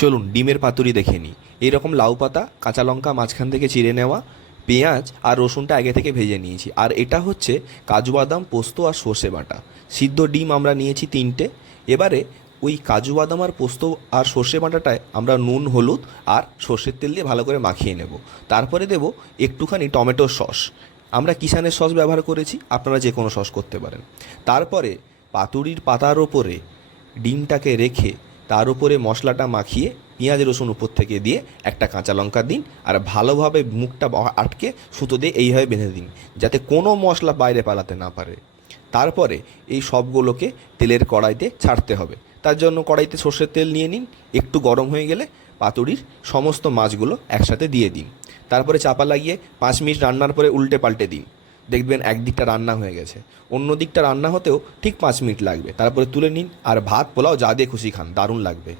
চলুন ডিমের পাতুরি দেখে নিই। এইরকম লাউ পাতা, কাঁচা লঙ্কা মাঝখান থেকে চিড়ে নেওয়া, পেঁয়াজ আর রসুনটা আগে থেকে ভেজে নিয়েছি। আর এটা হচ্ছে কাজু বাদাম, পোস্ত আর সর্ষে বাটা। সিদ্ধ ডিম আমরা নিয়েছি 3টে। এবারে ওই কাজু বাদাম আর পোস্ত আর সর্ষে বাটাটায় আমরা নুন, হলুদ আর সর্ষের তেল দিয়ে ভালো করে মাখিয়ে নেব। তারপরে দেব একটুখানি টমেটোর সস। আমরা কিষানের সস ব্যবহার করেছি, আপনারা যে কোনো সস করতে পারেন। তারপরে পাতুরির পাতার ওপরে ডিমটাকে রেখে তার উপরে মশলাটা মাখিয়ে পেঁয়াজ রসুন উপর থেকে দিয়ে একটা কাঁচা লঙ্কা দিন, আর ভালোভাবে মুখটা আটকে সুতো দিয়ে এইভাবে বেঁধে দিন, যাতে কোনো মশলা বাইরে পালাতে না পারে। তারপরে এই সবগুলোকে তেলের কড়াইতে ছাড়তে হবে। তার জন্য কড়াইতে সর্ষের তেল নিয়ে নিন। একটু গরম হয়ে গেলে পাতুরির সমস্ত মাছগুলো একসাথে দিয়ে দিন। তারপরে চাপা লাগিয়ে 5 মিনিট রান্নার পরে উল্টে পাল্টে দিন। দেখবেন একদিকটা রান্না হয়ে গেছে, অন্য দিকটা রান্না হতেও ঠিক 5 মিনিট লাগবে। তারপরে তুলে নিন আর ভাত পোলাও যা দিয়ে খুশি খান, দারুণ লাগবে।